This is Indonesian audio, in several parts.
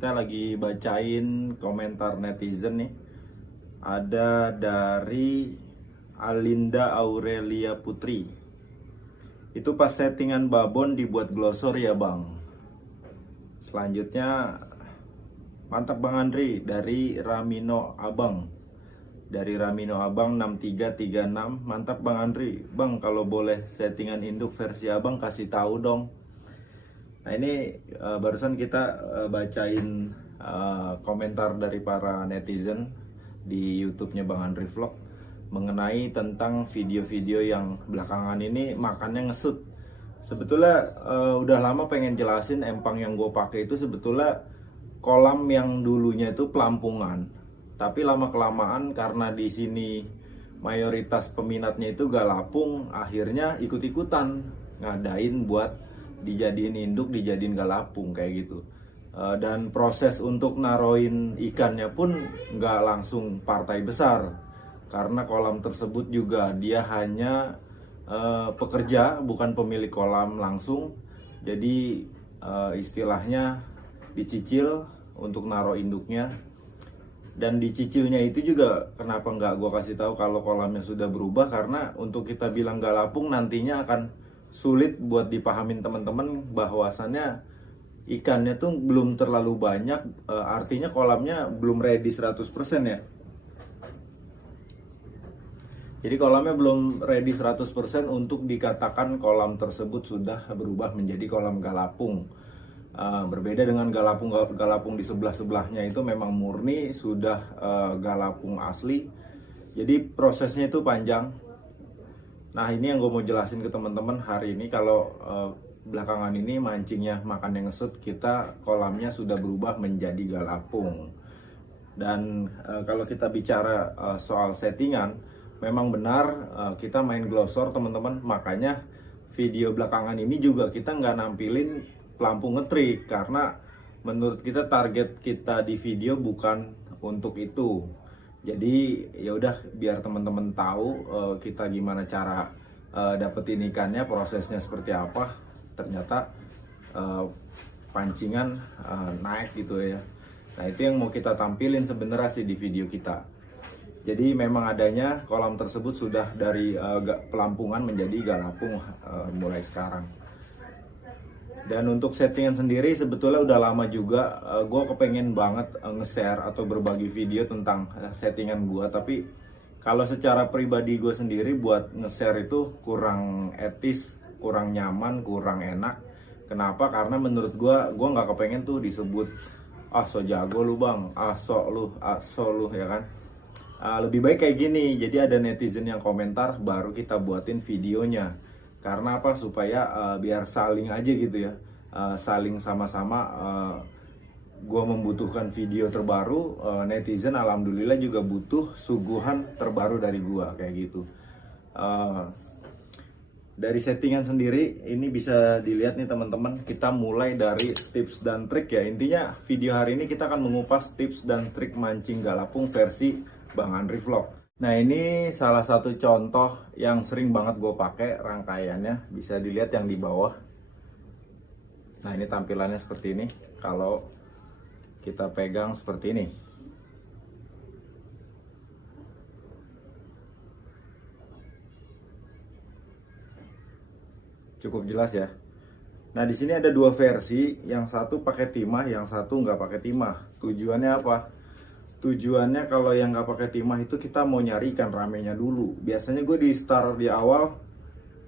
kita lagi bacain komentar netizen nih. Ada dari Alinda Aurelia Putri. Itu pas settingan babon dibuat glosor ya bang. Selanjutnya mantap Bang Andri dari Ramino Abang. Dari Ramino Abang 6336. Mantap Bang Andri. Bang, kalau boleh settingan induk versi Abang kasih tahu dong. Nah ini barusan kita bacain komentar dari para netizen di YouTube-nya Bang Andri Vlog mengenai tentang video-video yang belakangan ini makannya ngesut. Sebetulnya udah lama pengen jelasin empang yang gue pakai itu sebetulnya kolam yang dulunya itu pelampungan. Tapi lama-kelamaan karena di sini mayoritas peminatnya itu galapung, akhirnya ikut-ikutan ngadain buat dijadiin induk, dijadiin galapung kayak gitu. Dan proses untuk naroin ikannya pun nggak langsung partai besar, karena kolam tersebut juga dia hanya pekerja, bukan pemilik kolam langsung. Jadi istilahnya dicicil untuk naro induknya. Dan dicicilnya itu juga kenapa nggak gue kasih tahu kalau kolamnya sudah berubah, karena untuk kita bilang galapung nantinya akan sulit buat dipahamin teman-teman bahwasannya ikannya tuh belum terlalu banyak, artinya kolamnya belum ready 100% ya. Jadi kolamnya belum ready 100% untuk dikatakan kolam tersebut sudah berubah menjadi kolam galapung. Berbeda dengan galapung di sebelah-sebelahnya, itu memang murni sudah galapung asli. Jadi prosesnya itu panjang. Nah ini yang gue mau jelasin ke teman-teman hari ini. Kalau belakangan ini mancingnya makan yang ngesut, kita kolamnya sudah berubah menjadi galapung. Dan kalau kita bicara soal settingan, memang benar kita main glosor teman-teman. Makanya video belakangan ini juga kita nggak nampilin pelampung ngetrik, karena menurut kita target kita di video bukan untuk itu. Jadi ya udah, biar teman-teman tahu kita gimana cara dapetin ikannya, prosesnya seperti apa. Ternyata pancingan naik gitu ya. Nah itu yang mau kita tampilin sebenarnya sih di video kita. Jadi memang adanya kolam tersebut sudah dari pelampungan menjadi galapung mulai sekarang. Dan untuk settingan sendiri sebetulnya udah lama juga gue kepengen banget nge-share atau berbagi video tentang settingan gue. Tapi kalau secara pribadi gue sendiri buat nge-share itu kurang etis, kurang nyaman, kurang enak. Kenapa? Karena menurut gue nggak kepengen tuh disebut so jago lu bang, so lu ya kan. Lebih baik kayak gini, jadi ada netizen yang komentar baru kita buatin videonya. Karena apa? Supaya biar saling aja gitu ya, saling sama-sama. Gue membutuhkan video terbaru, netizen alhamdulillah juga butuh suguhan terbaru dari gue kayak gitu. Dari settingan sendiri ini bisa dilihat nih teman-teman, kita mulai dari tips dan trik ya. Intinya video hari ini kita akan mengupas tips dan trik mancing galapung versi Bang Andri Vlog. Nah ini salah satu contoh yang sering banget gue pakai rangkaiannya, bisa dilihat yang di bawah. Nah ini tampilannya seperti ini kalau kita pegang seperti ini. Cukup jelas ya. Nah di sini ada dua versi, yang satu pakai timah, yang satu nggak pakai timah. Tujuannya apa? Tujuannya kalau yang nggak pakai timah itu kita mau nyari ikan ramenya dulu. Biasanya gue di start di awal,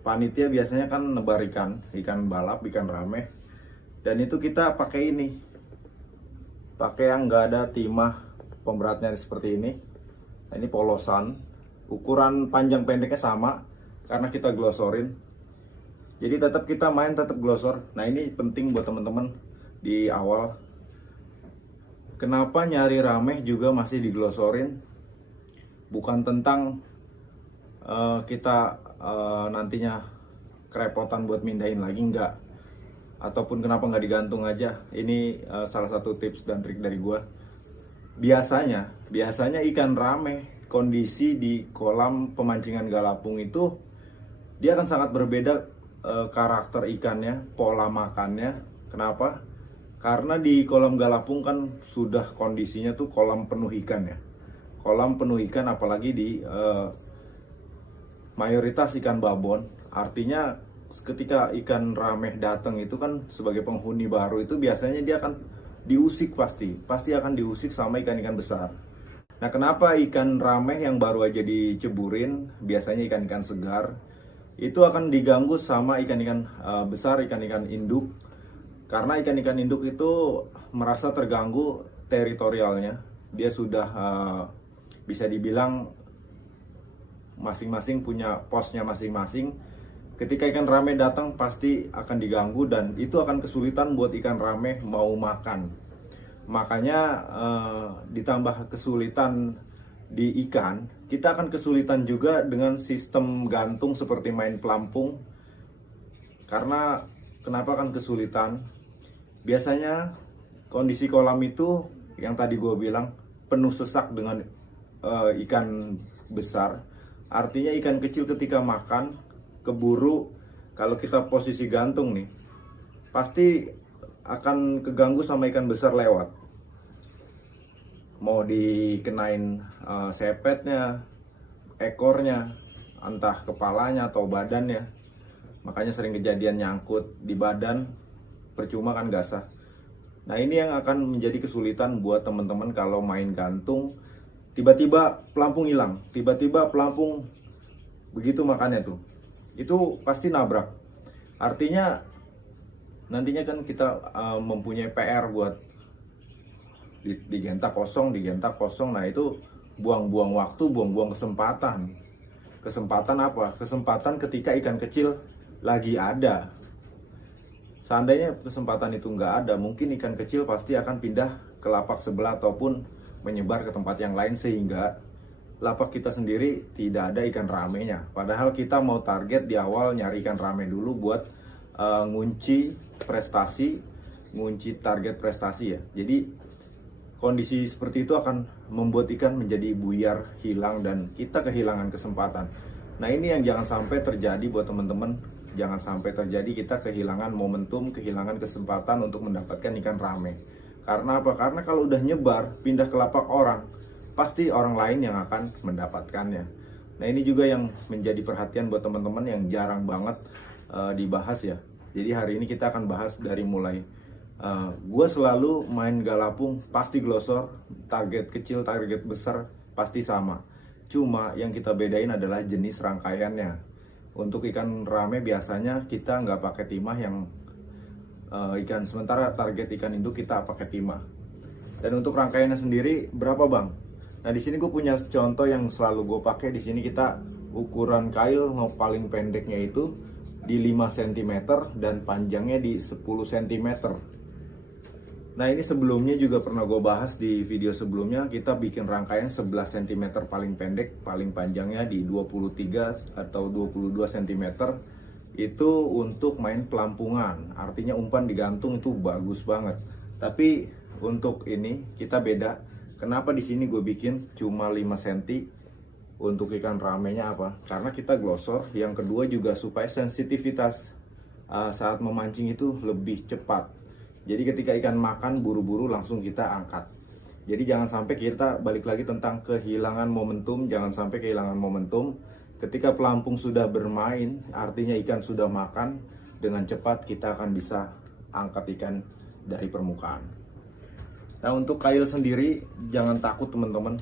panitia biasanya kan nebar ikan balap, ikan rame. Dan itu kita pakai ini, pakai yang nggak ada timah, pemberatnya seperti ini. Nah, ini polosan, ukuran panjang pendeknya sama, karena kita glosorin. Jadi tetap kita main tetap glosor. Nah ini penting buat teman-teman di awal. Kenapa nyari rameh juga masih diglosorin? Bukan tentang kita nantinya kerepotan buat mindahin lagi, enggak. Ataupun kenapa nggak digantung aja. Ini salah satu tips dan trik dari gua. Biasanya ikan rameh kondisi di kolam pemancingan galapung itu dia akan sangat berbeda karakter ikannya, pola makannya. Kenapa? Karena di kolam Galapung kan sudah kondisinya tuh kolam penuh ikan ya. Kolam penuh ikan, apalagi di mayoritas ikan babon. Artinya ketika ikan rameh datang itu kan sebagai penghuni baru itu biasanya dia akan diusik, pasti akan diusik sama ikan-ikan besar. Nah, kenapa ikan rameh yang baru aja diceburin, biasanya ikan-ikan segar, itu akan diganggu sama ikan-ikan besar, ikan-ikan induk. Karena ikan-ikan induk itu merasa terganggu teritorialnya. Dia sudah bisa dibilang masing-masing punya posnya masing-masing. Ketika ikan rame datang pasti akan diganggu dan itu akan kesulitan buat ikan rame mau makan. Makanya ditambah kesulitan di ikan, kita akan kesulitan juga dengan sistem gantung seperti main pelampung. Karena kenapa akan kesulitan? Biasanya kondisi kolam itu yang tadi gue bilang penuh sesak dengan ikan besar. Artinya ikan kecil ketika makan keburu, kalau kita posisi gantung nih, pasti akan keganggu sama ikan besar lewat. Mau dikenain sepetnya, ekornya, entah kepalanya atau badannya. Makanya sering kejadian nyangkut di badan, percuma kan gak sah. Nah, ini yang akan menjadi kesulitan buat teman-teman kalau main gantung. Tiba-tiba pelampung hilang, tiba-tiba pelampung begitu makannya tuh, itu pasti nabrak. Artinya nantinya kan kita mempunyai PR buat digentak kosong. Nah, itu buang-buang waktu, buang-buang kesempatan. Kesempatan apa? Kesempatan ketika ikan kecil lagi ada. Seandainya kesempatan itu nggak ada, mungkin ikan kecil pasti akan pindah ke lapak sebelah ataupun menyebar ke tempat yang lain, sehingga lapak kita sendiri tidak ada ikan ramenya. Padahal kita mau target di awal nyari ikan rame dulu buat ngunci prestasi, ngunci target prestasi ya. Jadi kondisi seperti itu akan membuat ikan menjadi buyar, hilang, dan kita kehilangan kesempatan. Nah, ini yang jangan sampai terjadi buat teman-teman. Jangan sampai terjadi kita kehilangan momentum, kehilangan kesempatan untuk mendapatkan ikan rame. Karena apa? Karena kalau udah nyebar, pindah ke lapak orang, pasti orang lain yang akan mendapatkannya. Nah, ini juga yang menjadi perhatian buat teman-teman yang jarang banget dibahas ya. Jadi hari ini kita akan bahas dari mulai gue selalu main Galapung pasti glosor, target kecil, target besar pasti sama. Cuma yang kita bedain adalah jenis rangkaiannya. Untuk ikan rame biasanya kita nggak pakai timah yang ikan, sementara target ikan induk kita pakai timah. Dan untuk rangkaiannya sendiri berapa bang? Nah, di sini gue punya contoh yang selalu gue pakai. Di sini kita ukuran kail paling pendeknya itu di 5 cm dan panjangnya di 10 cm. Nah, ini sebelumnya juga pernah gue bahas di video sebelumnya. Kita bikin rangkaian 11 cm paling pendek, paling panjangnya di 23 atau 22 cm. Itu untuk main pelampungan, artinya umpan digantung itu bagus banget. Tapi untuk ini kita beda. Kenapa di sini gue bikin cuma 5 cm untuk ikan ramenya apa? Karena kita glosor. Yang kedua juga supaya sensitivitas saat memancing itu lebih cepat. Jadi ketika ikan makan buru-buru langsung kita angkat. Jadi jangan sampai kita balik lagi tentang kehilangan momentum. Jangan sampai kehilangan momentum. Ketika pelampung sudah bermain, artinya ikan sudah makan, dengan cepat kita akan bisa angkat ikan dari permukaan. Nah, untuk kail sendiri jangan takut teman-teman.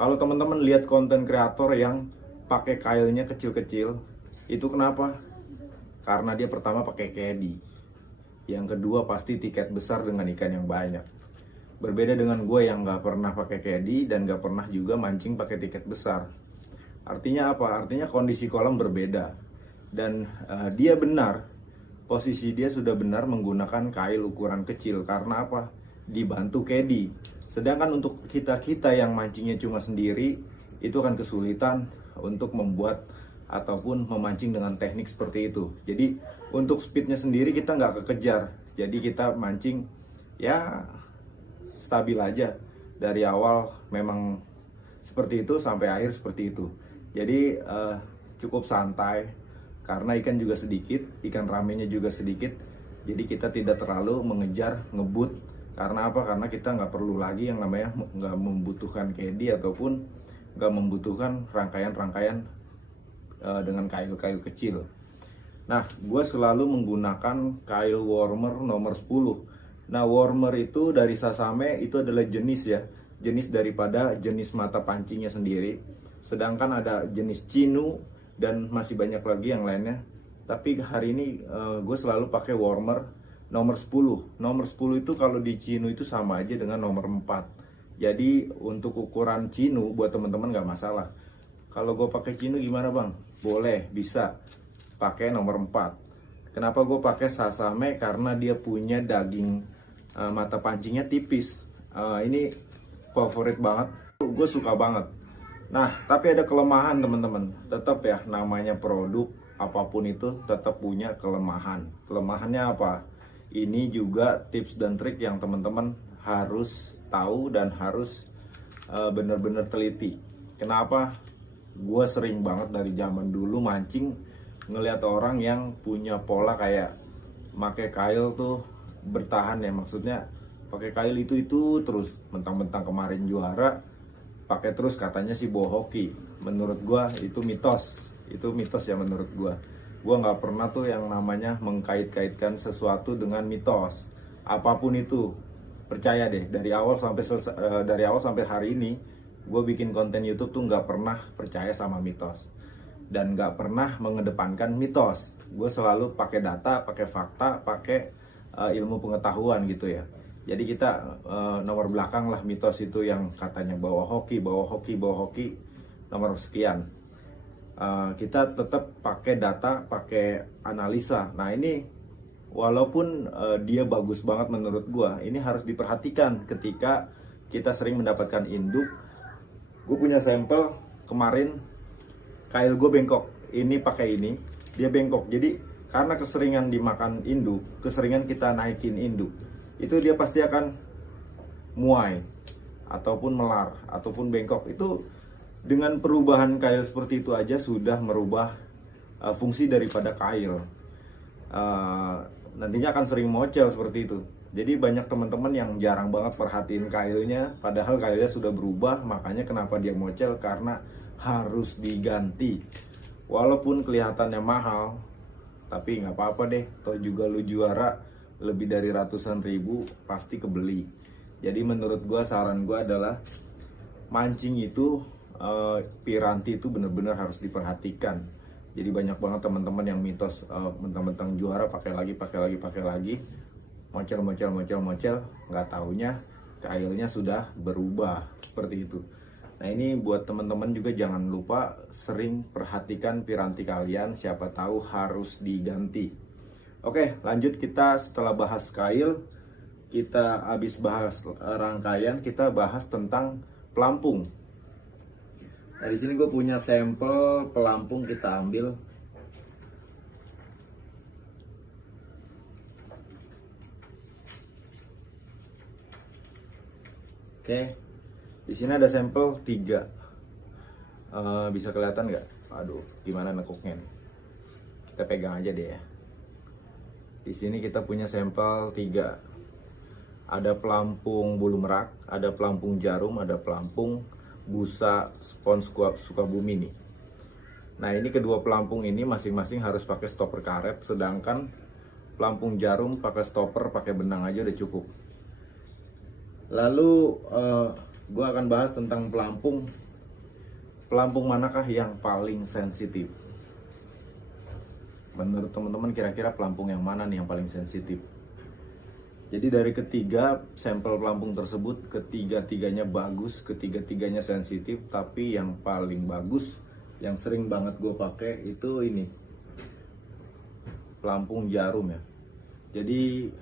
Kalau teman-teman lihat konten kreator yang pakai kailnya kecil-kecil, itu kenapa? Karena dia pertama pakai caddy. Yang kedua pasti tiket besar dengan ikan yang banyak. Berbeda dengan gue yang gak pernah pakai caddy dan gak pernah juga mancing pakai tiket besar. Artinya apa? Artinya kondisi kolam berbeda. Dan dia benar, posisi dia sudah benar menggunakan kail ukuran kecil. Karena apa? Dibantu caddy. Sedangkan untuk kita-kita yang mancingnya cuma sendiri, itu akan kesulitan untuk membuat ataupun memancing dengan teknik seperti itu. Jadi untuk speednya sendiri kita nggak kekejar. Jadi kita mancing ya stabil aja. Dari awal memang seperti itu sampai akhir seperti itu. Jadi cukup santai karena ikan juga sedikit, ikan ramenya juga sedikit. Jadi kita tidak terlalu mengejar ngebut. Karena apa? Karena kita nggak perlu lagi yang namanya nggak membutuhkan caddy ataupun nggak membutuhkan rangkaian-rangkaian dengan kail-kail kecil. Nah, gue selalu menggunakan kail warmer nomor 10. Nah, warmer itu dari Sasame itu adalah jenis ya, jenis daripada jenis mata pancingnya sendiri. Sedangkan ada jenis Chinu dan masih banyak lagi yang lainnya. Tapi hari ini gue selalu pakai warmer nomor 10. Nomor 10 itu kalau di Chinu itu sama aja dengan nomor 4. Jadi untuk ukuran Chinu buat teman-teman nggak masalah. Kalau gue pakai Chinu gimana bang? Boleh, bisa pakai nomor 4. Kenapa gue pakai Sasame? Karena dia punya daging mata pancingnya tipis. Ini favorit banget, gue suka banget. Nah, tapi ada kelemahan teman-teman. Tetap ya, namanya produk apapun itu tetap punya kelemahan. Kelemahannya apa? Ini juga tips dan trik yang teman-teman harus tahu dan harus benar-benar teliti. Kenapa? Gue sering banget dari zaman dulu mancing ngelihat orang yang punya pola kayak pakai kail tuh bertahan ya, maksudnya pakai kail itu terus, mentang-mentang kemarin juara pakai terus, katanya sih bawa hoki. Menurut gue itu mitos ya. Menurut gue nggak pernah tuh yang namanya mengkait-kaitkan sesuatu dengan mitos apapun itu. Percaya deh, dari awal sampai hari ini gue bikin konten YouTube tuh nggak pernah percaya sama mitos dan nggak pernah mengedepankan mitos. Gue selalu pakai data, pakai fakta, pakai ilmu pengetahuan gitu ya. Jadi kita nomor belakang lah mitos itu yang katanya bawa hoki nomor sekian. Kita tetap pakai data, pakai analisa. Nah ini walaupun dia bagus banget menurut gua, ini harus diperhatikan ketika kita sering mendapatkan induk. Gue punya sampel kemarin, kail gue bengkok. Ini pakai ini, dia bengkok. Jadi karena keseringan dimakan induk, keseringan kita naikin induk, itu dia pasti akan muai ataupun melar ataupun bengkok. Itu dengan perubahan kail seperti itu aja sudah merubah fungsi daripada kail. Nantinya akan sering mocel seperti itu. Jadi banyak teman-teman yang jarang banget perhatiin kailnya, padahal kailnya sudah berubah. Makanya kenapa dia mocel, karena harus diganti. Walaupun kelihatannya mahal, tapi nggak apa-apa deh, toh juga lu juara lebih dari ratusan ribu pasti kebeli. Jadi menurut gua, saran gua adalah mancing itu piranti itu bener-bener harus diperhatikan. Jadi banyak banget teman-teman yang mitos mentang-mentang juara pakai lagi, mocel, nggak taunya kailnya sudah berubah seperti itu. Nah ini buat teman-teman juga jangan lupa sering perhatikan piranti kalian, siapa tahu harus diganti. Oke, lanjut. Kita setelah bahas kail, kita habis bahas rangkaian, kita bahas tentang pelampung. Nah di sini gue punya sampel pelampung, kita ambil. Oke, di sini ada sampel 3. Bisa kelihatan nggak? Aduh, gimana nekuknya nih? Kita pegang aja deh ya. Di sini kita punya sampel 3. Ada pelampung bulu merak, ada pelampung jarum, ada pelampung busa spons Sukabumi nih. Nah ini kedua pelampung ini masing-masing harus pakai stopper karet, sedangkan pelampung jarum pakai stopper, pakai benang aja udah cukup. Lalu gue akan bahas tentang pelampung. Pelampung manakah yang paling sensitif? Menurut teman-teman kira-kira pelampung yang mana nih yang paling sensitif? Jadi dari ketiga sampel pelampung tersebut, ketiga-tiganya bagus, ketiga-tiganya sensitif. Tapi yang paling bagus, yang sering banget gue pakai itu ini, pelampung jarum ya. Jadi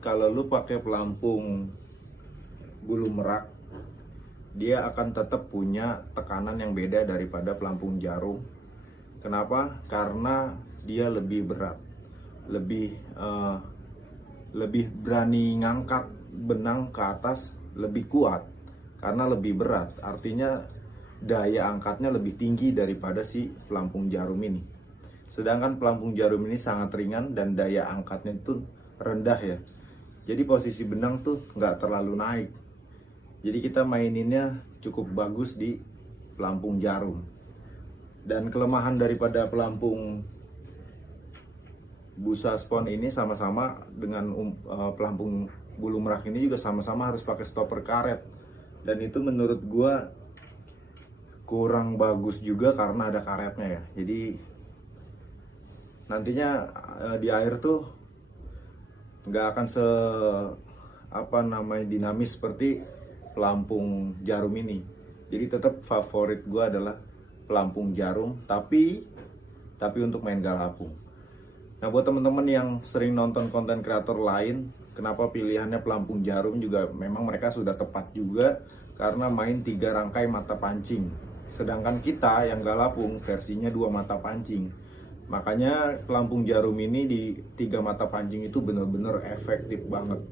kalau lu pakai pelampung bulu merak, dia akan tetap punya tekanan yang beda daripada pelampung jarum. Kenapa? Karena dia lebih berat, lebih berani ngangkat benang ke atas, lebih kuat karena lebih berat. Artinya daya angkatnya lebih tinggi daripada si pelampung jarum ini. Sedangkan pelampung jarum ini sangat ringan dan daya angkatnya itu rendah ya. Jadi posisi benang tuh nggak terlalu naik. Jadi kita maininnya cukup bagus di pelampung jarum. Dan kelemahan daripada pelampung busa spon ini sama-sama dengan pelampung bulu merak ini juga sama-sama harus pakai stopper karet. Dan itu menurut gua kurang bagus juga karena ada karetnya ya. Jadi nantinya di air tuh nggak akan dinamis seperti pelampung jarum ini. Jadi tetap favorit gue adalah pelampung jarum, tapi untuk main galapung. Nah, buat teman-teman yang sering nonton konten kreator lain, kenapa pilihannya pelampung jarum juga memang mereka sudah tepat juga karena main 3 rangkai mata pancing. Sedangkan kita yang galapung versinya 2 mata pancing. Makanya pelampung jarum ini di 3 mata pancing itu bener-bener efektif banget.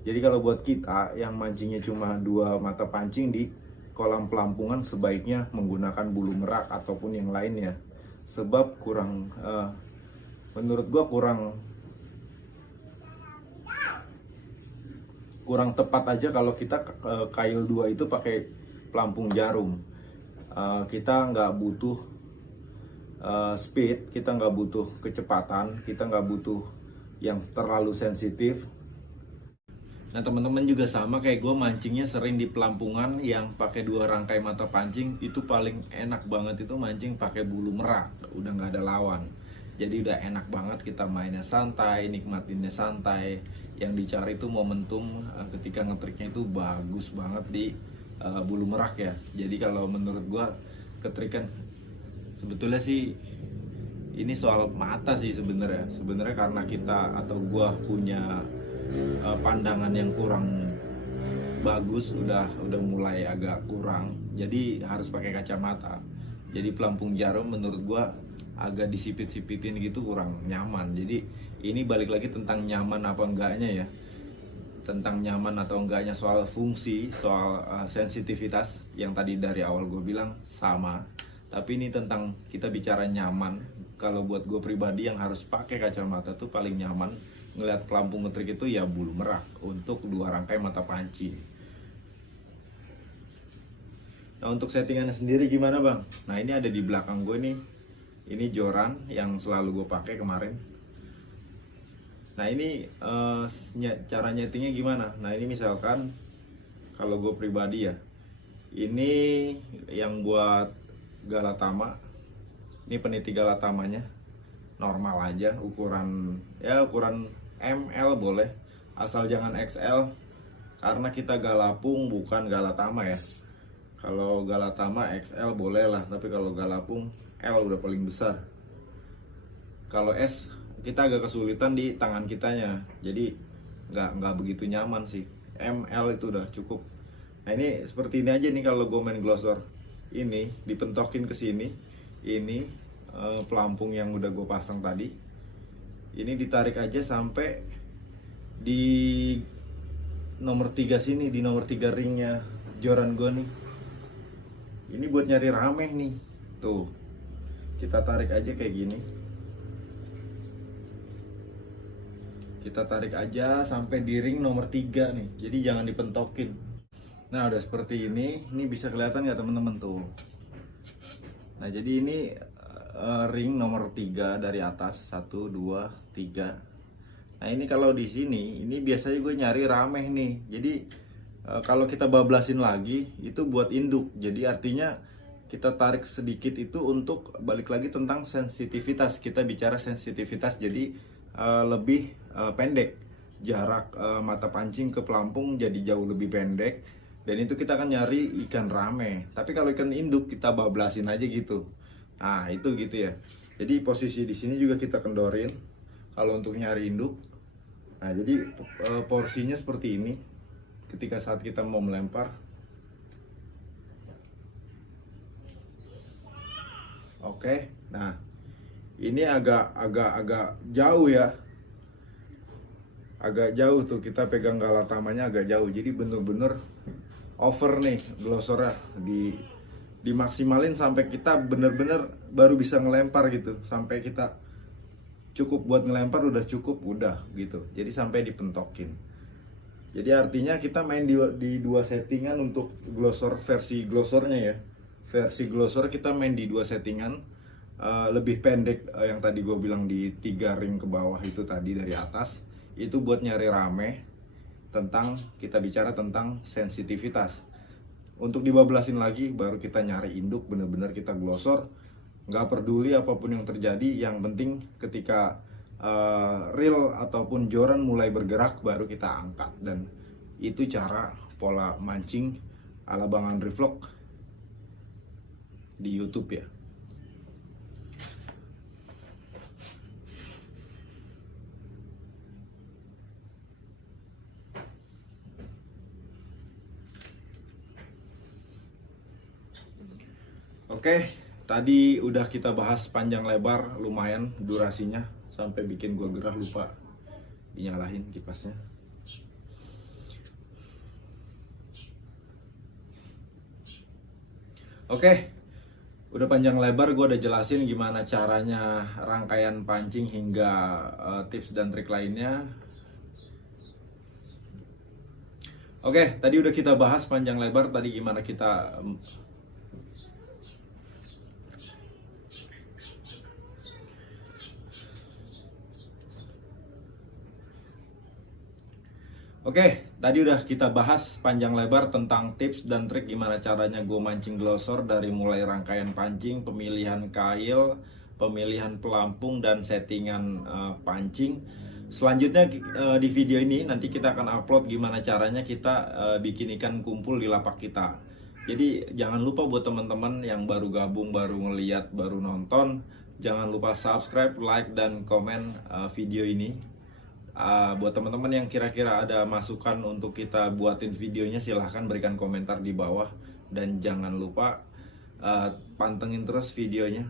Jadi kalau buat kita yang mancingnya cuma 2 mata pancing di kolam pelampungan, sebaiknya menggunakan bulu merak ataupun yang lainnya. Sebab menurut gua kurang tepat aja kalau kita kail 2 itu pakai pelampung jarum. Kita nggak butuh speed, kita nggak butuh kecepatan, kita nggak butuh yang terlalu sensitif. Nah, teman-teman juga sama kayak gue, mancingnya sering di pelampungan yang pakai 2 rangkai mata pancing. Itu paling enak banget itu mancing pakai bulu merak, udah nggak ada lawan. Jadi udah enak banget, kita mainnya santai, nikmatinnya santai. Yang dicari itu momentum ketika ngetriknya itu bagus banget di bulu merak ya. Jadi kalau menurut gue ketrikan sebetulnya sih ini soal mata sih sebenarnya. Sebenarnya karena kita atau gua punya pandangan yang kurang bagus, udah mulai agak kurang. Jadi harus pakai kacamata. Jadi pelampung jarum menurut gua agak disipit-sipitin gitu kurang nyaman. Jadi ini balik lagi tentang nyaman apa enggaknya ya. Tentang nyaman atau enggaknya, soal fungsi, soal sensitivitas yang tadi dari awal gue bilang sama. Tapi ini tentang kita bicara nyaman. Kalau buat gue pribadi yang harus pakai kacamata tuh paling nyaman ngeliat pelampung ngetrik itu ya bulu merak untuk 2 rangkai mata panci. Nah, untuk settingannya sendiri gimana bang? Nah, ini ada di belakang gue nih. Ini joran yang selalu gue pakai kemarin. Nah, ini cara nyetingnya gimana? Nah, ini misalkan kalau gue pribadi ya, ini yang buat Galatama, ini peniti Galatamanya normal aja, ukuran ML boleh, asal jangan XL karena kita galapung bukan Galatama ya. Kalau Galatama XL boleh lah, tapi kalau galapung L udah paling besar. Kalau S kita agak kesulitan di tangan kitanya, jadi nggak begitu nyaman sih. ML itu udah cukup. Nah, ini seperti ini aja nih kalau gue main glosor. Ini dipentokin ke sini. Ini pelampung yang udah gue pasang tadi. Ini ditarik aja sampai di nomor 3 sini, di nomor 3 ringnya joran gue nih. Ini buat nyari rameh nih. Tuh. Kita tarik aja kayak gini. Kita tarik aja sampai di ring nomor 3 nih. Jadi jangan dipentokin. Nah, udah seperti ini. Ini bisa kelihatan nggak teman-teman tuh. Nah, jadi ini ring nomor 3 dari atas. 1, 2, 3. Nah, ini kalau di sini, ini biasanya gue nyari rameh nih. Jadi kalau kita bablasin lagi, itu buat induk. Jadi artinya kita tarik sedikit itu untuk balik lagi tentang sensitivitas. Kita bicara sensitivitas, jadi lebih pendek. Jarak mata pancing ke pelampung jadi jauh lebih pendek. Dan itu kita akan nyari ikan rame. Tapi kalau ikan induk kita bablasin aja gitu. Nah, itu gitu ya. Jadi posisi di sini juga kita kendorin kalau untuk nyari induk. Nah, jadi porsinya seperti ini. Ketika saat kita mau melempar. Oke. Nah, ini agak jauh ya. Agak jauh tuh, kita pegang Galatamanya agak jauh. Jadi bener-bener over nih glosornya, dimaksimalin sampai kita bener-bener baru bisa ngelempar gitu, sampai kita cukup buat ngelempar, udah cukup, udah gitu. Jadi sampai dipentokin. Jadi artinya kita main di dua settingan untuk glosor, versi glosornya ya. Versi glosor kita main di dua settingan. Lebih pendek yang tadi gue bilang di 3 ring ke bawah itu tadi dari atas. Itu buat nyari rame tentang, kita bicara tentang sensitivitas. Untuk dibablasin lagi baru kita nyari induk, bener-bener kita glosor. Nggak peduli apapun yang terjadi, yang penting ketika reel ataupun joran mulai bergerak baru kita angkat. Dan itu cara pola mancing ala Bang Andri Vlog di YouTube ya. Oke, tadi udah kita bahas panjang lebar, lumayan durasinya, sampai bikin gua gerah, lupa dinyalain kipasnya. Oke, udah panjang lebar gua udah jelasin gimana caranya rangkaian pancing hingga tips dan trik lainnya. Oke, tadi udah kita bahas panjang lebar tadi gimana kita Oke, tadi udah kita bahas panjang lebar tentang tips dan trik gimana caranya gue mancing glosor, dari mulai rangkaian pancing, pemilihan kail, pemilihan pelampung, dan settingan pancing. Selanjutnya di video ini nanti kita akan upload gimana caranya kita bikin ikan kumpul di lapak kita. Jadi jangan lupa buat teman-teman yang baru gabung, baru ngeliat, baru nonton, jangan lupa subscribe, like, dan komen video ini. Buat teman-teman yang kira-kira ada masukan untuk kita buatin videonya, silahkan berikan komentar di bawah. Dan jangan lupa pantengin terus videonya.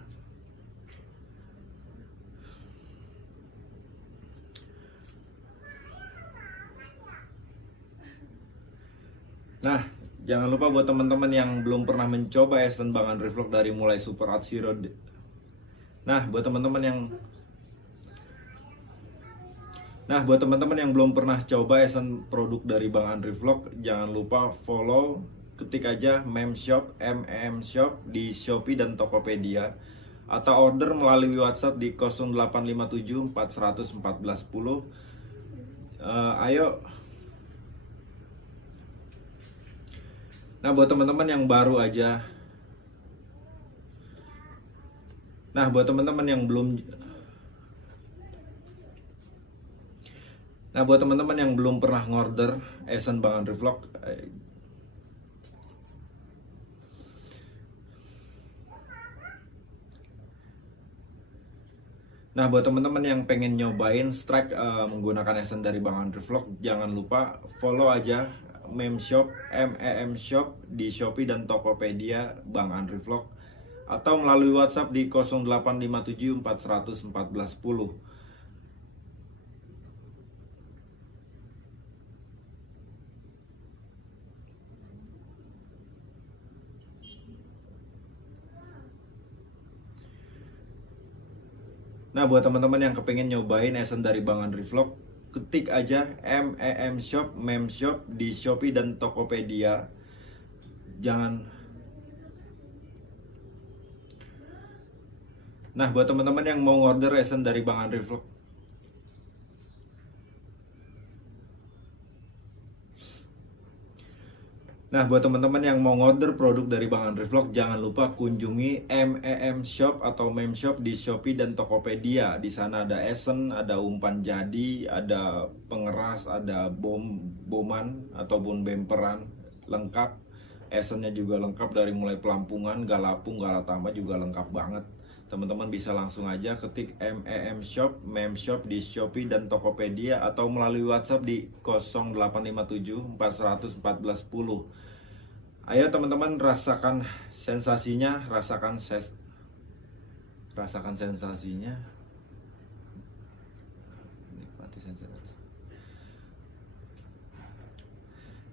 Nah, jangan lupa buat teman-teman yang belum pernah mencoba Essence Bang Andri Vlog dari mulai Super Art Zero. Nah, buat teman-teman yang belum pernah coba Essence produk dari Bang Andri Vlog, jangan lupa follow, ketik aja MEM Shop, MEM Shop di Shopee dan Tokopedia, atau order melalui WhatsApp di 0857 400 1410. Ayo. Nah, buat teman-teman yang baru aja, buat teman-teman yang belum pernah ngorder Essence Bang Andri Vlog, buat teman-teman yang pengen nyobain strike menggunakan Essence dari Bang Andri Vlog, jangan lupa follow aja MEM Shop, MEM Shop di Shopee dan Tokopedia Bang Andri Vlog, atau melalui WhatsApp di 0857 400 1410. Nah, buat teman-teman yang kepengen nyobain Essence dari Bang Andri Vlog, ketik aja MEM Shop, MEM Shop di Shopee dan Tokopedia. Nah, buat teman-teman yang mau order Essence dari Bang Andri Vlog, produk dari Bang Andri Vlog, jangan lupa kunjungi MEM Shop atau MEM Shop di Shopee dan Tokopedia. Di sana ada Essence, ada umpan jadi, ada pengeras, ada boman ataupun bemperan lengkap. Essence-nya juga lengkap dari mulai pelampungan, galapung, galatama juga lengkap banget. Teman-teman bisa langsung aja ketik MEM Shop, MEM Shop di Shopee dan Tokopedia, atau melalui WhatsApp di 0857 400 1410. Ayo teman-teman, rasakan sensasinya, rasakan sensasinya.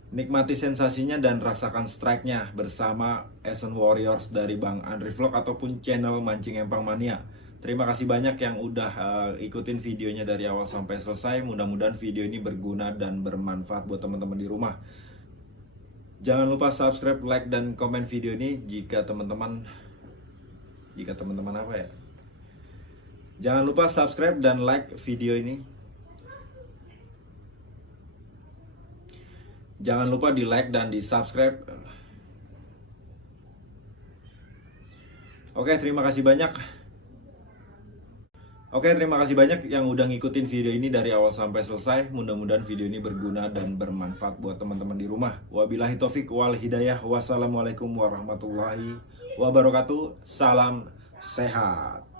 Nikmati sensasinya dan rasakan strike-nya bersama Essence Warriors dari Bang Andri Vlog ataupun channel Mancing Empang Mania. Terima kasih banyak yang udah ikutin videonya dari awal sampai selesai. Mudah-mudahan video ini berguna dan bermanfaat buat teman-teman di rumah. Jangan lupa subscribe, like, dan komen video ini jika teman-teman apa ya? Jangan lupa subscribe dan like video ini. Jangan lupa di like dan di subscribe. Oke, terima kasih banyak. Terima kasih banyak yang udah ngikutin video ini dari awal sampai selesai. Mudah-mudahan video ini berguna dan bermanfaat buat teman-teman di rumah. Wabillahi taufik wal hidayah. Wassalamualaikum warahmatullahi wabarakatuh. Salam sehat.